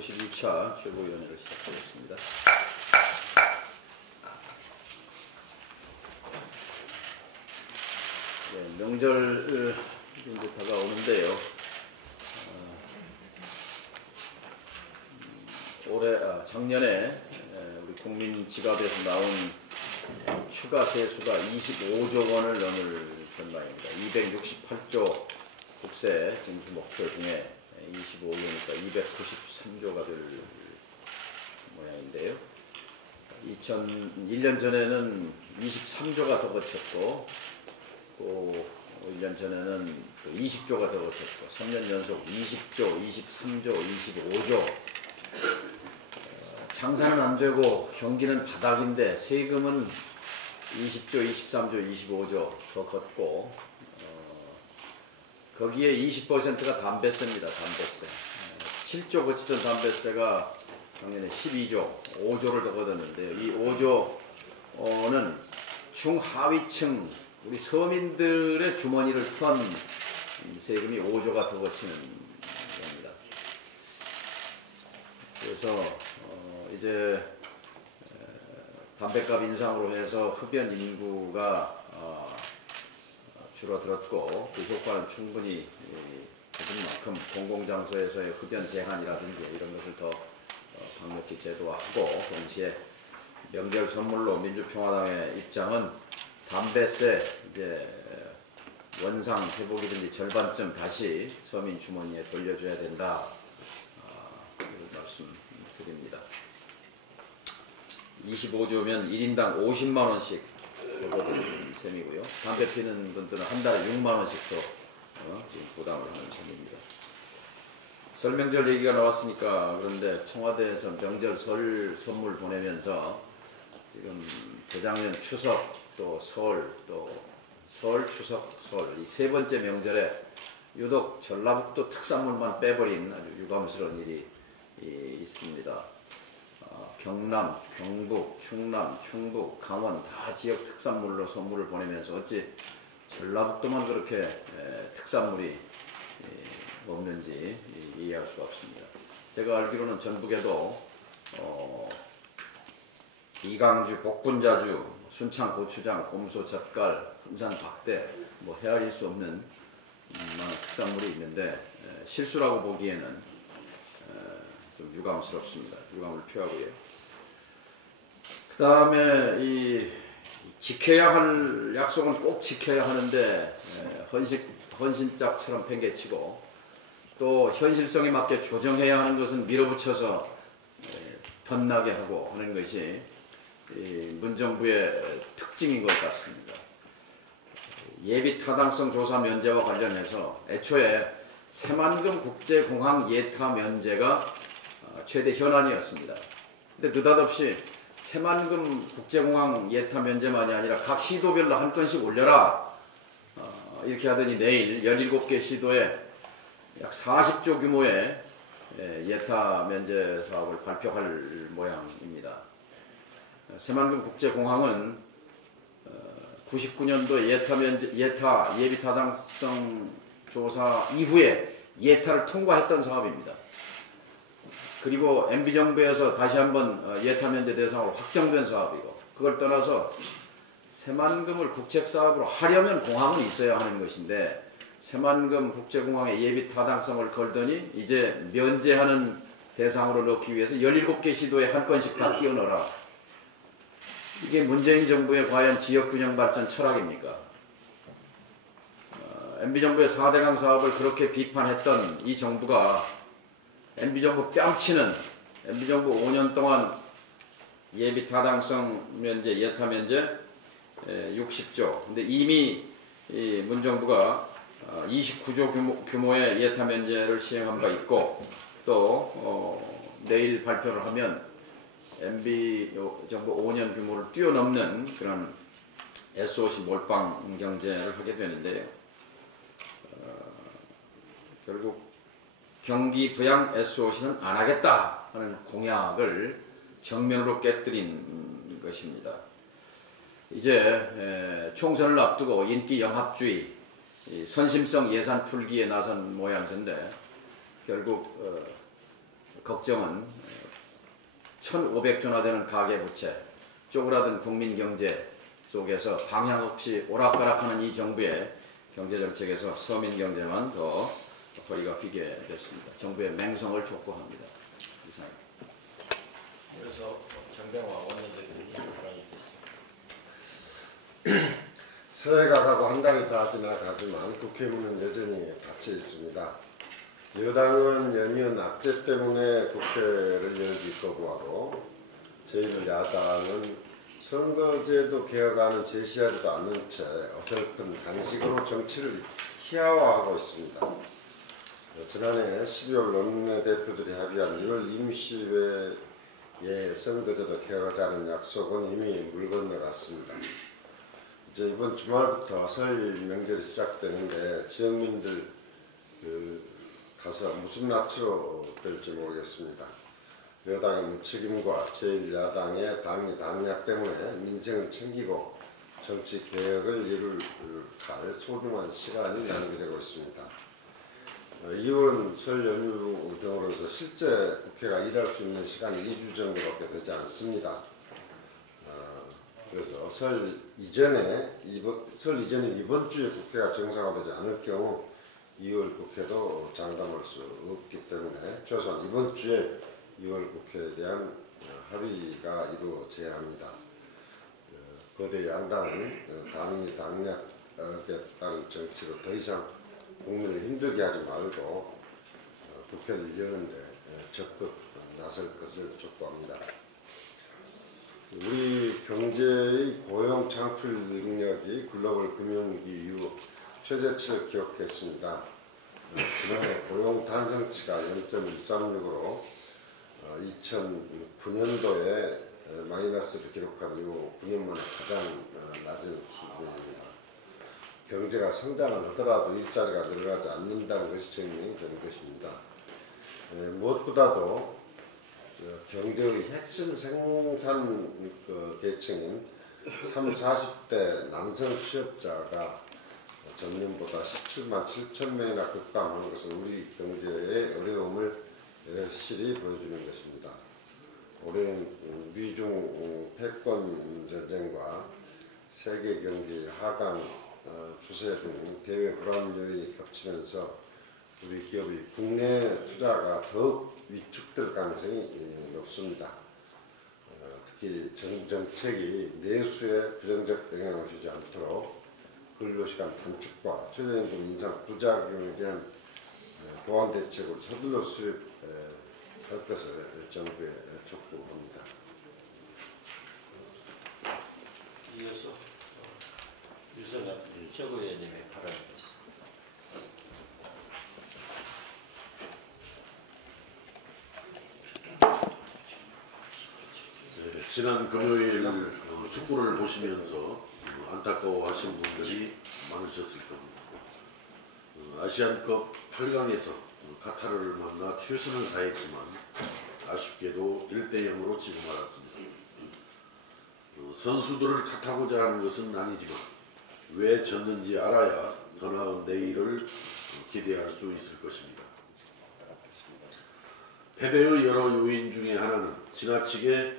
제52차 최고위원회를 시작하겠습니다. 네, 명절 이제 다가오는데요. 작년에 우리 국민 지갑에서 나온 추가 세수가 25조 원을 넘을 전망입니다. 268조 국세 징수 목표 중에 25조니까 293조가 될 모양인데요. 2001년 전에는 23조가 더 거쳤고, 또 1년 전에는 20조가 더 거쳤고, 3년 연속 20조, 23조, 25조. 장사는 안 되고 경기는 바닥인데 세금은 20조, 23조, 25조 더 걷고, 거기에 20%가 담배세입니다. 담배세. 7조 거치던 담배세가 작년에 12조, 5조를 더 걷었는데요. 이 5조는 중하위층 우리 서민들의 주머니를 턴 세금이 5조가 더 거치는 겁니다. 그래서 이제 담배값 인상으로 해서 흡연 인구가 줄어들었고, 그 효과는 충분히 받은 만큼 공공장소에서의 흡연 제한이라든지 이런 것을 더 강력히 제도화하고, 동시에 명절 선물로 민주평화당의 입장은 담배세 이제 원상 회복이든지 절반쯤 다시 서민 주머니에 돌려줘야 된다. 이런 말씀드립니다. 25조면 1인당 50만 원씩 부과되는 셈이고요. 담배 피는 분들은 한 달에 6만 원씩 더 지금 부담을 하는 셈입니다. 설 명절 얘기가 나왔으니까, 그런데 청와대에서 명절 설 선물 보내면서 지금 재작년 추석 또 설, 또 설, 추석, 설 이 세 번째 명절에 유독 전라북도 특산물만 빼버린 아주 유감스러운 일이 있습니다. 경남, 경북, 충남, 충북, 강원 다 지역 특산물로 선물을 보내면서 어찌 전라북도만 그렇게 특산물이 없는지 이해할 수가 없습니다. 제가 알기로는 전북에도 이강주, 복분자주, 순창 고추장, 곰소 젓갈, 군산 박대, 뭐 헤아릴 수 없는 많은 특산물이 있는데 실수라고 보기에는 좀 유감스럽습니다. 유감을 표하고요. 그 다음에 이 지켜야 할 약속은 꼭 지켜야 하는데 헌신짝처럼 팽개치고, 또 현실성에 맞게 조정해야 하는 것은 밀어붙여서 덧나게 하고 하는 것이 이 문정부의 특징인 것 같습니다. 예비 타당성 조사 면제와 관련해서 애초에 새만금 국제공항 예타 면제가 최대 현안이었습니다. 근데 느닷없이 새만금 국제공항 예타 면제만이 아니라 각 시도별로 한 건씩 올려라 이렇게 하더니 내일 17개 시도에 약 40조 규모의 예타 면제 사업을 발표할 모양입니다. 새만금 국제공항은 99년도 예타 예비 타당성 조사 이후에 예타를 통과했던 사업입니다. 그리고 MB정부에서 다시 한번 예타 면제 대상으로 확정된 사업이고, 그걸 떠나서 새만금을 국책사업으로 하려면 공항은 있어야 하는 것인데, 새만금 국제공항의 예비 타당성을 걸더니 이제 면제하는 대상으로 넣기 위해서 17개 시도에 한 건씩 다 끼워 넣어라. 이게 문재인 정부의 과연 지역균형 발전 철학입니까? MB정부의 4대강 사업을 그렇게 비판했던 이 정부가 MB정부 뺨치는 MB정부 5년 동안 예비 타당성 면제, 예타 면제 60조. 근데 이미 이 문정부가 29조 규모의 예타 면제를 시행한 바 있고, 또 내일 발표를 하면 MB정부 5년 규모를 뛰어넘는 그런 SOC 몰빵 경제를 하게 되는데요. 결국 경기 부양 SOC는 안 하겠다 하는 공약을 정면으로 깨뜨린 것입니다. 이제 총선을 앞두고 인기 영합주의, 선심성 예산 풀기에 나선 모양새인데, 결국 걱정은 1,500조나 되는 가계부채, 쪼그라든 국민경제 속에서 방향 없이 오락가락하는 이 정부의 경제정책에서 서민경제만 더 허리가 휘게 됐습니다. 정부의 맹성을 촉구합니다. 이상입니다. 그래서 정병화 원내대표님 발언이 있겠습니다. 새해가 가고 한 달이 다 지나가지만 국회문은 여전히 닫혀 있습니다. 여당은 연이은 악재 때문에 국회를 열기 거부하고 제1야당은 선거제도 개혁안은 제시하지도 않는 채 어설픈 단식으로 정치를 희화화하고 있습니다. 지난해 12월 원내대표들이 합의한 1월 임시회의 선거제도 개혁하자는 약속은 이미 물 건너갔습니다. 이제 이번 주말부터 설 명절이 시작되는데 지역민들 가서 무슨 낯으로 될지 모르겠습니다. 여당의 무책임과 제1야당의 당이 당략 때문에 민생을 챙기고 정치 개혁을 이룰 소중한 시간이 낭비되고 있습니다. 2월은 설 연휴 등으로서 실제 국회가 일할 수 있는 시간이 2주 정도밖에 되지 않습니다. 그래서 설 이전에 이번 주에 국회가 정상화되지 않을 경우 2월 국회도 장담할 수 없기 때문에 최소한 이번 주에 2월 국회에 대한 합의가 이루어져야 합니다. 거대 양당은 당이 당략에 따른 정치로 더 이상 국민을 힘들게 하지 말고 국회를 여는데 적극 나설 것을 촉구합니다. 우리 경제의 고용 창출 능력이 글로벌 금융위기 이후 최저치를 기록했습니다. 지난해 고용 단성치가 0.136으로 2009년도에 마이너스를 기록한 이후 9년 만에 가장 낮은 수준입니다. 경제가 성장을 하더라도 일자리가 늘어나지 않는다는 것이 증명이 되는 것입니다. 무엇보다도 경제의 핵심 생산 계층인 30, 40대 남성 취업자가 전년보다 17만 7천 명이나 급감하는 것은 우리 경제의 어려움을 여실히 보여주는 것입니다. 올해는 미중 패권 전쟁과 세계 경기 하강 추세 등 대외 불안 요인이 겹치면서 우리 기업의 국내 투자가 더욱 위축될 가능성이 높습니다. 특히 정부 정책이 내수에 부정적 영향을 주지 않도록 근로시간 단축과 최저임금 인상 부작용에 대한 보완 대책을 서둘러 수립할 것을 정부에 촉구합니다. 이어서 유선엽 최고위원님의 발언이 있습니다. 지난 금요일 축구를 보시면서 안타까워하신 분들이 많으셨을 겁니다. 아시안컵 8강에서 카타르를 만나 최선을 다했지만 아쉽게도 1대0으로 지고 말았습니다. 선수들을 탓하고자 하는 것은 아니지만 왜 졌는지 알아야 더 나은 내일을 기대할 수 있을 것입니다. 패배의 여러 요인 중에 하나는 지나치게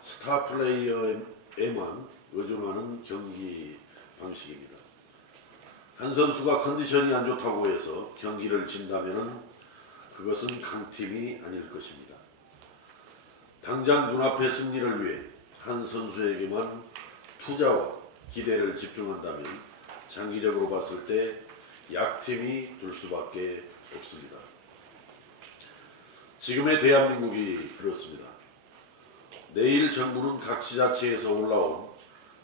스타 플레이어에만 의존하는 경기 방식입니다. 한 선수가 컨디션이 안 좋다고 해서 경기를 진다면 그것은 강팀이 아닐 것입니다. 당장 눈앞의 승리를 위해 한 선수에게만 투자와 기대를 집중한다면 장기적으로 봤을 때 약팀이 될 수밖에 없습니다. 지금의 대한민국이 그렇습니다. 내일 정부는 각 지자체에서 올라온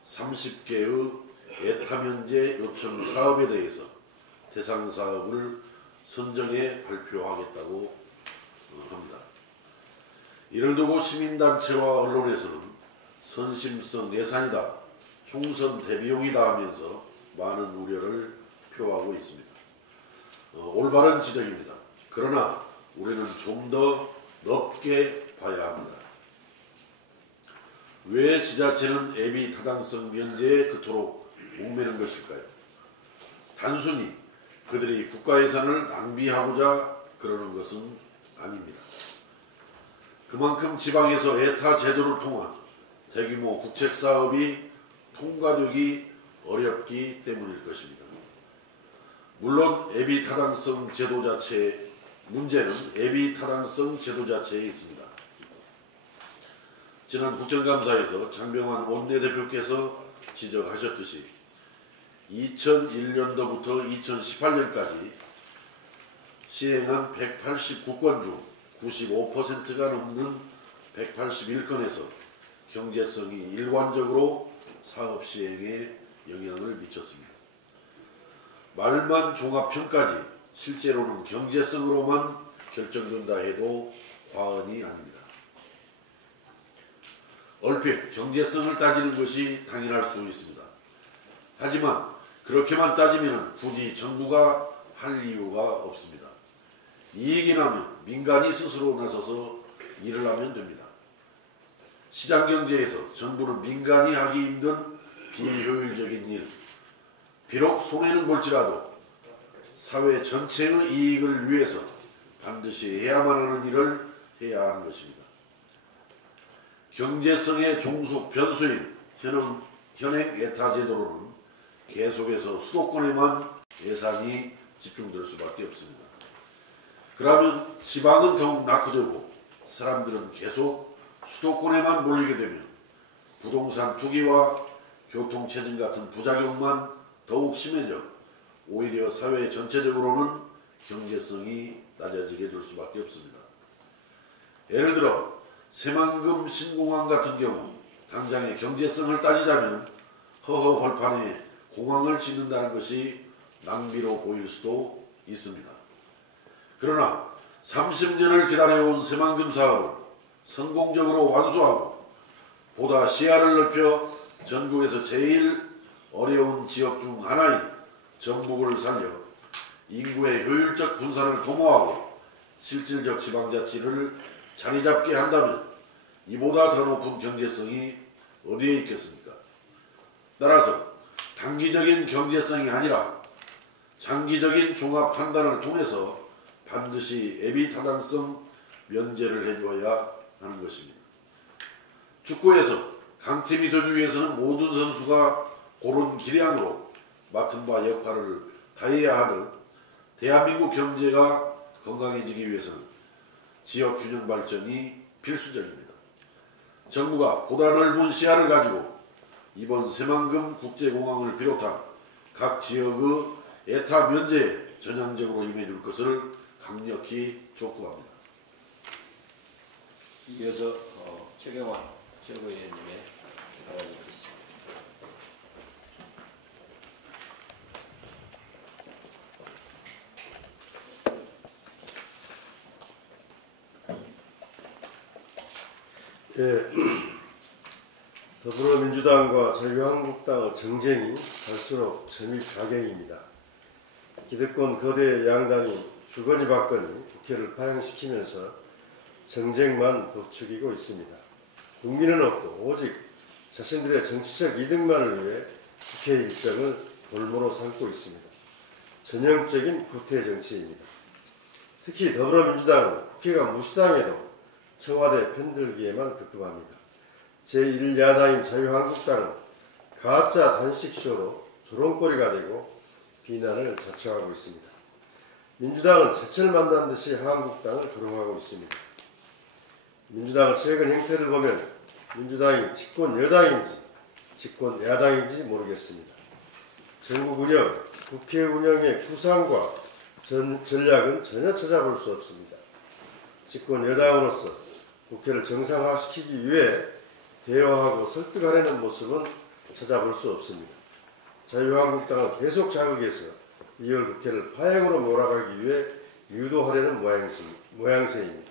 30개의 애타면제 요청 사업에 대해서 대상 사업을 선정해 발표하겠다고 합니다. 이를 두고 시민단체와 언론에서는 선심성 예산이다, 총선 대비용이다 하면서 많은 우려를 표하고 있습니다. 올바른 지적입니다. 그러나 우리는 좀 더 넓게 봐야 합니다. 왜 지자체는 예비 타당성 면제에 그토록 목매는 것일까요? 단순히 그들이 국가 예산을 낭비하고자 그러는 것은 아닙니다. 그만큼 지방에서 에타 제도를 통한 대규모 국책 사업이 통과되기 어렵기 때문일 것입니다. 물론 예비타당성 제도 자체의 문제는 예비타당성 제도 자체에 있습니다. 지난 국정감사에서 장병환 원내대표께서 지적하셨듯이 2001년도부터 2018년까지 시행한 189건 중 95%가 넘는 181건에서 경제성이 일관적으로 사업 시행에 영향을 미쳤습니다. 말만 종합평가지 실제로는 경제성으로만 결정된다 해도 과언이 아닙니다. 얼핏 경제성을 따지는 것이 당연할 수 있습니다. 하지만 그렇게만 따지면 굳이 정부가 할 이유가 없습니다. 이익이 나면 민간이 스스로 나서서 일을 하면 됩니다. 시장경제에서 정부는 민간이 하기 힘든 비효율적인 일, 비록 손해는 볼지라도 사회 전체의 이익을 위해서 반드시 해야만 하는 일을 해야 하는 것입니다. 경제성의 종속 변수인 현행 에타 제도로는 계속해서 수도권에만 예산이 집중될 수밖에 없습니다. 그러면 지방은 더욱 낙후되고 사람들은 계속 수도권에만 몰리게 되면 부동산 투기와 교통체증 같은 부작용만 더욱 심해져 오히려 사회 전체적으로는 경제성이 낮아지게 될 수밖에 없습니다. 예를 들어 새만금 신공항 같은 경우 당장의 경제성을 따지자면 허허 벌판에 공항을 짓는다는 것이 낭비로 보일 수도 있습니다. 그러나 30년을 기다려온 새만금 사업을 성공적으로 완수하고 보다 시야를 넓혀 전국에서 제일 어려운 지역 중 하나인 전북을 살려 인구의 효율적 분산을 도모하고 실질적 지방자치를 자리잡게 한다면 이보다 더 높은 경제성이 어디에 있겠습니까? 따라서 단기적인 경제성이 아니라 장기적인 종합 판단을 통해서 반드시 예비타당성 면제를 해주어야 하는 것입니다. 축구에서 강팀이 되기 위해서는 모든 선수가 고른 기량으로 맡은 바 역할을 다해야 하듯 대한민국 경제가 건강해지기 위해서는 지역 균형 발전이 필수적입니다. 정부가 보다 넓은 시야를 가지고 이번 새만금 국제공항을 비롯한 각 지역의 에타 면제에 전향적으로 임해줄 것을 강력히 촉구합니다. 이어서 최경환 최고위원님의 발언이겠습니다. 예, 더불어민주당과 자유한국당의 정쟁이 갈수록 점입가경입니다. 기득권 거대 양당이 주거니 받거니 국회를 파행시키면서 정쟁만 부추기고 있습니다. 국민은 없고 오직 자신들의 정치적 이득만을 위해 국회 일정을 볼모로 삼고 있습니다. 전형적인 구태 정치입니다. 특히 더불어민주당은 국회가 무수당해도 청와대 편들기에만 급급합니다. 제1야당인 자유한국당은 가짜 단식쇼로 조롱거리가 되고 비난을 자초하고 있습니다. 민주당은 제철 만난 듯이 한국당을 조롱하고 있습니다. 민주당의 최근 행태를 보면 민주당이 집권 여당인지 집권 야당인지 모르겠습니다. 전국 운영, 국회 운영의 구상과 전략은 전혀 찾아볼 수 없습니다. 집권 여당으로서 국회를 정상화시키기 위해 대화하고 설득하려는 모습은 찾아볼 수 없습니다. 자유한국당은 계속 자극해서 2월 국회를 파행으로 몰아가기 위해 유도하려는 모양새입니다.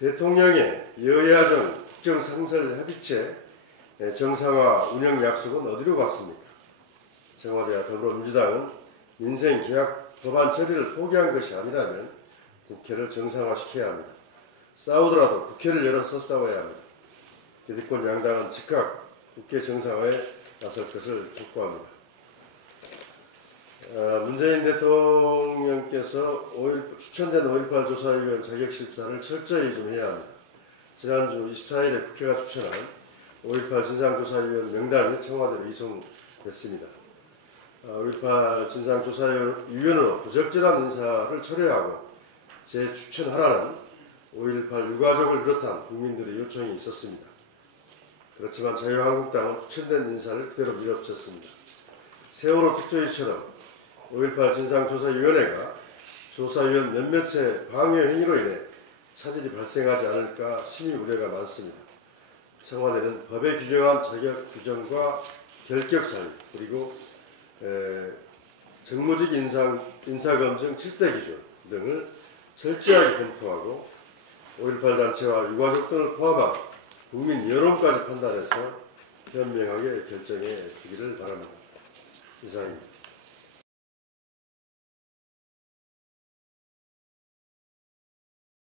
대통령의 여야정 국정상설 협의체 정상화 운영 약속은 어디로 갔습니까? 청와대와 더불어민주당은 민생계약 법안 처리를 포기한 것이 아니라면 국회를 정상화시켜야 합니다. 싸우더라도 국회를 열어서 싸워야 합니다. 기득권 양당은 즉각 국회 정상화에 나설 것을 촉구합니다. 문재인 대통령께서 추천된 5.18 조사위원 자격심사를 철저히 좀 해야 합니다. 지난주 24일에 국회가 추천한 5.18 진상조사위원 명단이 청와대로 이송됐습니다. 5.18 진상조사위원으로 부적절한 인사를 철회하고 재추천하라는 5.18 유가족을 비롯한 국민들의 요청이 있었습니다. 그렇지만 자유한국당은 추천된 인사를 그대로 밀어붙였습니다. 세월호 특조위처럼 5.18 진상조사위원회가 조사위원 몇몇의 방해 행위로 인해 차질이 발생하지 않을까 심히 우려가 많습니다. 청와대는 법에 규정한 자격 규정과 결격 사유 그리고 정무직 인사검증 7대 기준 등을 철저하게 검토하고 5.18 단체와 유가족 등을 포함한 국민 여론까지 판단해서 현명하게 결정해 주기를 바랍니다. 이상입니다.